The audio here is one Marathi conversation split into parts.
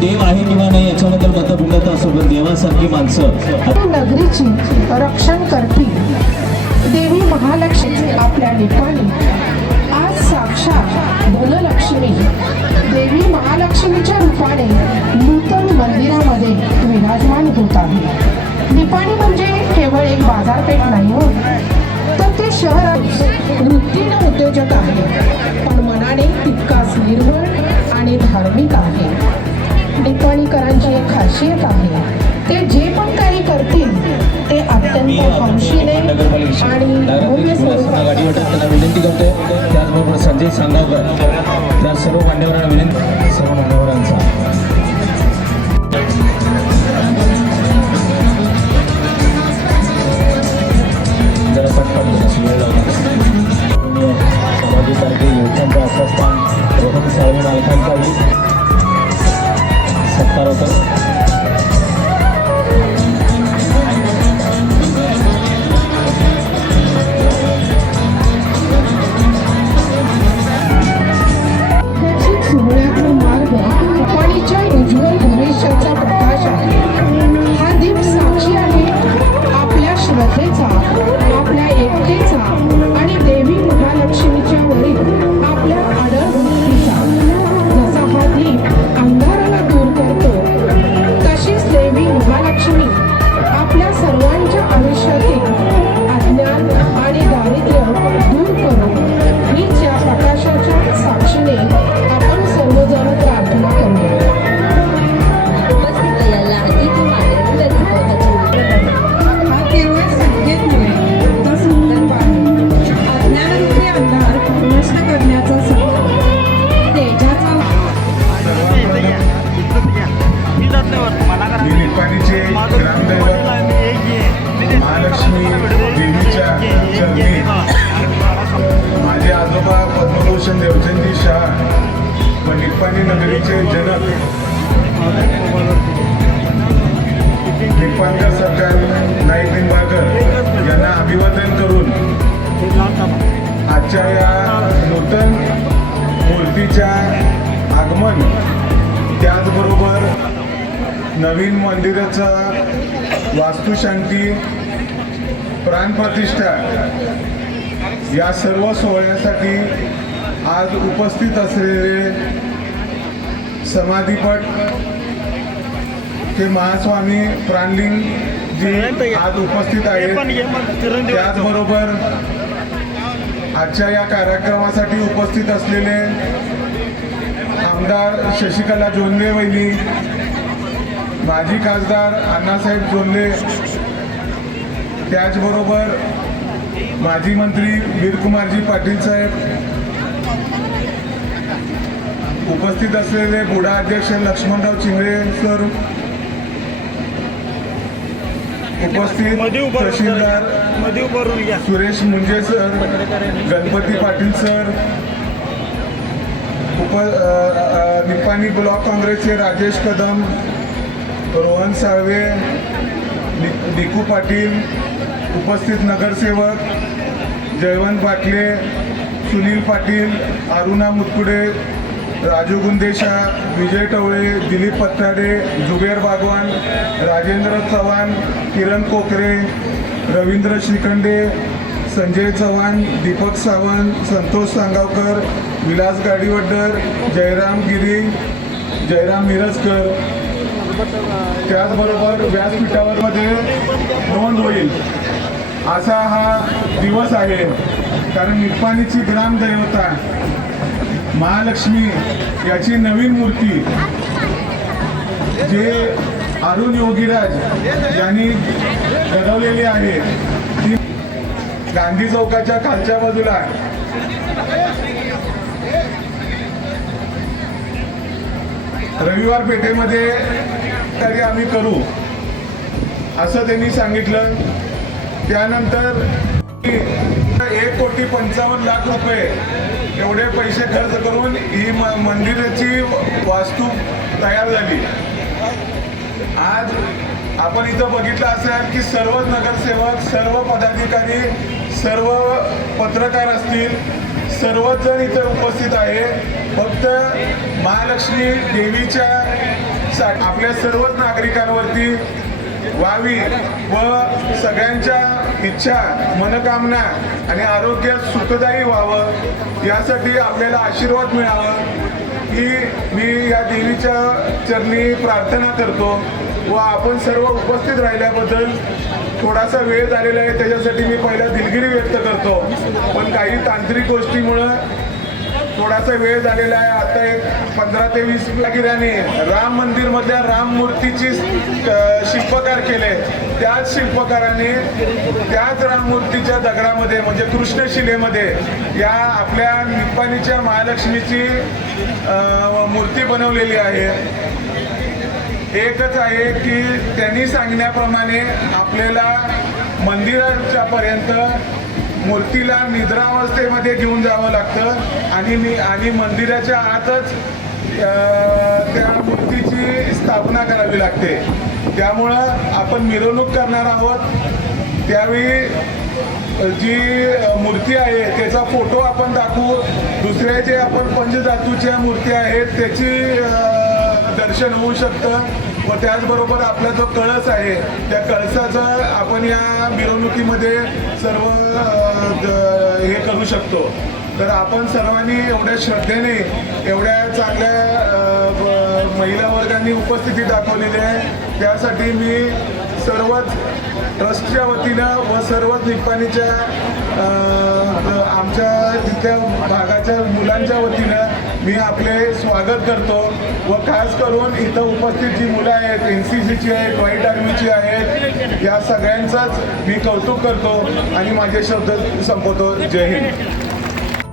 देव आहे किंवा नाही याच्याबद्दल मतभिन्नता असो, पण देवासारखी माणसं नगरीची रक्षण करतील देवी महालक्ष्मी आपल्या निपाणी आज साक्षात धनलक्ष्मी देवी महालक्ष्मीच्या रूपाने नूतन मंदिरामध्ये विराजमान होत आहे। निपाणी म्हणजे केवळ एक बाजारपेठ नाही हो, तर ते शहर वृत्तीनं उद्योजक आहे, पण मनाने तितकाच निर्मळ आणि धार्मिक आहे। निपाणीकरांची एक खासियत आहे, ते जे पण काही करतील ते अत्यंत हौशीने आणि भव्य स्वरूपात विनंती करते। त्याचबरोबर संजय सांगावकर त्या सर्व मान्यवरांना विनंती, सर्व मान्यवरांचा जरा पटपट वेळ लावला। समाधीसारखे युवकांचं आस्थान रोहन साळवे नायकांचाही सत्कार होता। महालक्ष्मी देवीच्या चरणी माझे आजोबा पद्मभूषण देवचंदी शाह व निपाणी नगरीचे जनक निपाणकर सरकार नाईक निंबाळकर यांना अभिवादन करून आजच्या या नूतन मूर्तीच्या आगमन, त्याचबरोबर नवीन मंदिराचा वास्तुशांती, प्राणप्रतिष्ठा या सर्व सोहळ्यासाठी आज उपस्थित असलेले समाधीपट ते महास्वामी प्राणलिंग जी आज उपस्थित आहेत, त्याचबरोबर आजच्या या कार्यक्रमासाठी उपस्थित असलेले आमदार शशिकला जोंधे वहिनी, माजी खासदार अण्णासाहेब जोंधे, त्याचबरोबर माजी मंत्री वीरकुमारजी पाटील साहेब, उपस्थित असलेले बुडा अध्यक्ष लक्ष्मणराव चिंगळे सर, उपस्थित तहसीलदार सुरेश मुंजे sir, Ganpati Patil sir, Nipani block काँग्रेसचे राजेश कदम, रोहन साळवे, दिकू पाटील, उपस्थित नगरसेवक जयवंत पाटले, सुनील पाटील, अरुणा मुतकुडे, राजू गुंदेशा, विजय टवळे, दिलीप पत्ताडे, जुबेर बागवान, राजेंद्र चव्हाण, किरण कोकरे, रवींद्र श्रीखंडे, संजय चव्हाण, दीपक सावंत, संतोष सांगावकर, विलास गाडीवड्डर, जयराम गिरी, जयराम मिरजकर, त्याचबरोबर व्यासपीठावर मध्ये नोंद होईल असा हा दिवस आहे। कारण निपाणीची ग्रामदैवता महालक्ष्मी याची नवीन मूर्ती जे अरुण योगीराज यांनी घडवलेली आहे ती गांधी चौकाच्या खालच्या बाजूला रविवार पेठेमध्ये तरी आम्ही करू असं त्यांनी सांगितलं। त्यानंतर 1,55,00,000 रुपये एवढे पैसे खर्च करून ही मंदिराची वास्तू तयार झाली। आज आपण इथं बघितलं असेल की सर्व नगरसेवक, सर्व पदाधिकारी, सर्व पत्रकार असतील, सर्वच जण इथे उपस्थित आहे। फक्त महालक्ष्मी देवीच्या आपल्या सर्वच नागरिकांवरती व्हावी व सगळ्यांच्या इच्छा मनोकामना आणि आरोग्य सुखदायी व्हावं यासाठी आपल्याला आशीर्वाद मिळावा ही मी या देवीच्या चरणी प्रार्थना करतो व आपण सर्व उपस्थित राहिल्याबद्दल थोडासा वेळ झालेला आहे त्याच्यासाठी मी पहिला दिलगिरी व्यक्त करतो पण काही तांत्रिक गोष्टीमुळं थोडासा वेळ झालेला आहे. आता एक 15 ते 20 लागिराने राम मंदिरमधल्या राम मूर्तीची शिल्पकार केले. त्याच शिल्पकाराने त्याच राम मूर्तीच्या दगडामध्ये म्हणजे कृष्णशिलेमध्ये या आपल्या निप्पाणीच्या महालक्ष्मीची मूर्ती बनवलेली आहे. एकच आहे की त्यांनी सांगण्याप्रमाणे आपल्याला मंदिराच्या पर्यंत मूर्तीला निद्रावस्थेमध्ये घेऊन जावं लागतं आणि मंदिराच्या आतच त्या मूर्तीची स्थापना करावी लागते. त्यामुळं आपण मिरवणूक करणार आहोत त्यावेळी जी मूर्ती आहे त्याचा फोटो आपण दाखवू. दुसऱ्या जे आपण पंचधातूच्या मूर्ती आहेत त्याची दर्शन होऊ शकतं व त्याचबरोबर आपला जो कळस आहे त्या कळसाचं आपण या मिरवणुकीमध्ये सर्व हे करू शकतो. तर आपण सर्वांनी एवढ्या श्रद्धेने एवढ्या चांगल्या महिला वर्गांनी उपस्थिती दाखवलेली आहे त्यासाठी मी सर्वच ट्रस्टच्या वतीनं व सर्वच निप्पाणीच्या आमच्या तिथल्या भागाच्या मुलांच्या वतीनं मी आपले स्वागत करतो व खास करून इथं उपस्थित जी मुलं आहेत NCCची आहेत व्हाईट आर्मीची आहेत या सगळ्यांचाच मी कौतुक करतो आणि माझे शब्द संपवतो. जय हिंद.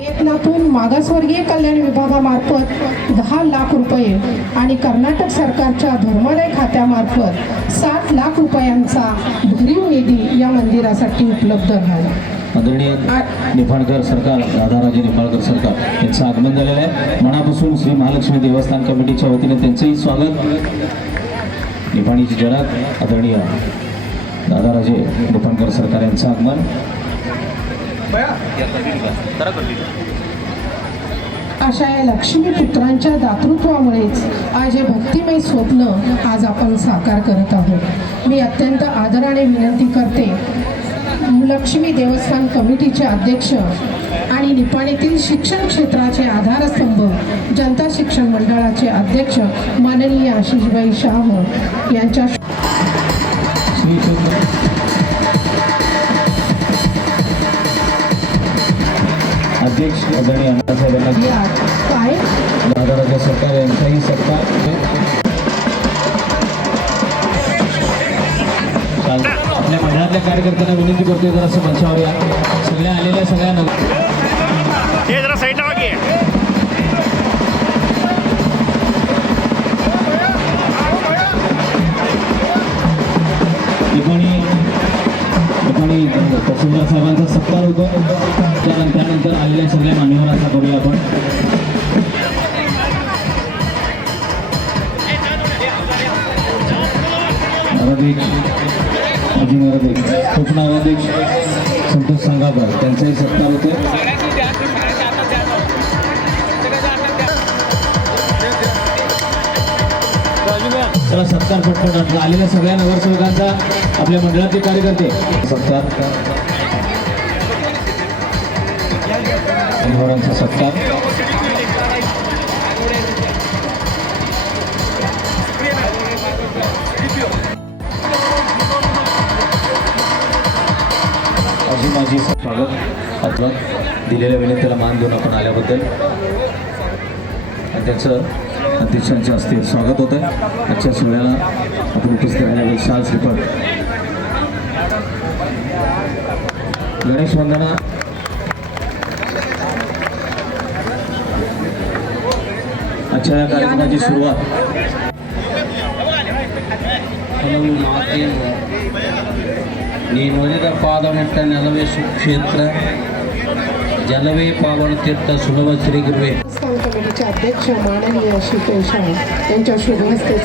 एकनाथून मागासवर्गीय कल्याण विभागामार्फत 10 लाख रुपये आणि कर्नाटक सरकारच्या धर्मादाय खात्यामार्फत 7 लाख रुपयांचा भरीव निधी या मंदिरासाठी उपलब्ध आहे. आदरणीय निफाडकर सरकार राधाराजे निफाडकर सरकार यांचं आगमन झालेलं आहे. मनापासून श्री महालक्ष्मी देवस्थान कमिटीच्या वतीने त्यांचंही स्वागत. निफाणीची जनात आदरणीय राधाराजे निफाडकर सरकार यांचं आगमन. अशा या लक्ष्मी पुत्रांच्या दातृत्वामुळेच आज हे भक्तिमय स्वप्न आज आपण साकार करत आहोत. मी अत्यंत आदराने विनंती करते लक्ष्मी देवस्थान कमिटीचे अध्यक्ष आणि निपाणीतील शिक्षण क्षेत्राचे आधारस्तंभ जनता शिक्षण मंडळाचे अध्यक्ष माननीय आशिषभाई शाह यांच्या अध्यक्ष आदरणीय अण्णासाहेबांना काय राधाराजे सरकार यांचाही सत्कार. आपल्या मंडळातल्या कार्यकर्त्यांना विनंती करतोय जरासं मंचावर या. सगळ्या आलेल्या सगळ्या जरा साईडला वागे. निपाणी तहसीलदार साहेबांचा सत्कार होतो. त्यानंतर आलेल्या सगळ्या मान्यवरांचा करूया आपण. माजी नगराध्यक्ष उपनगराध्यक्ष संतोष संघाकर त्यांचाही सत्कार होते. त्याला सत्कार पटपट आलेल्या सगळ्या नगरसेवकांचा आपल्या मंडळाचे कार्यकर्ते सत्कार मान्यवरांचा सत्कार. अजून माझी स्वागत आपलं दिलेल्या विनंतीला मान देऊन आपण आल्याबद्दल आणि त्याचं अध्यक्षांच्या हस्ते स्वागत होतं आहे. आजच्या सोहळ्याला आपण उपस्थित राहिलेले शाल श्रीफळ गणेश वंदना आजच्या या कार्यक्रमाची सुरुवात ನೀನುಳಿದ ಪಾದಮೆಟ್ಟ ನೆಲವೇ ಸುಕ್ಷೇತ್ರ ಜಲವೇ ಪಾವನ ತೀರ್ಥ ಸುಲಭ ಶ್ರೀಗುರುವೆ. देवस्थान कमिटीचे अध्यक्ष माननीय आशिषभाई शाह यांच्या शुभ हस्ते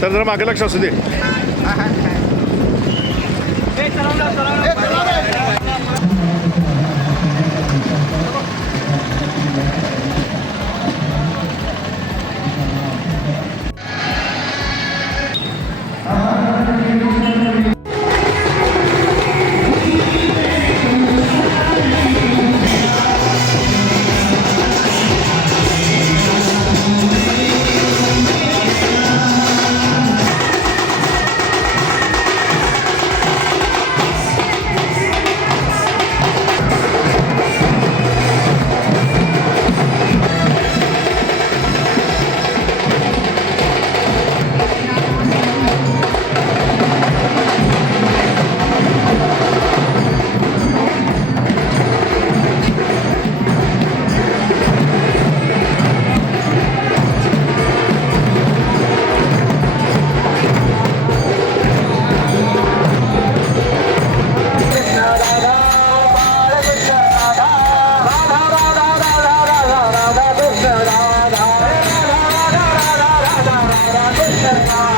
सर जरा मागे लक्ष असू दे. Krishna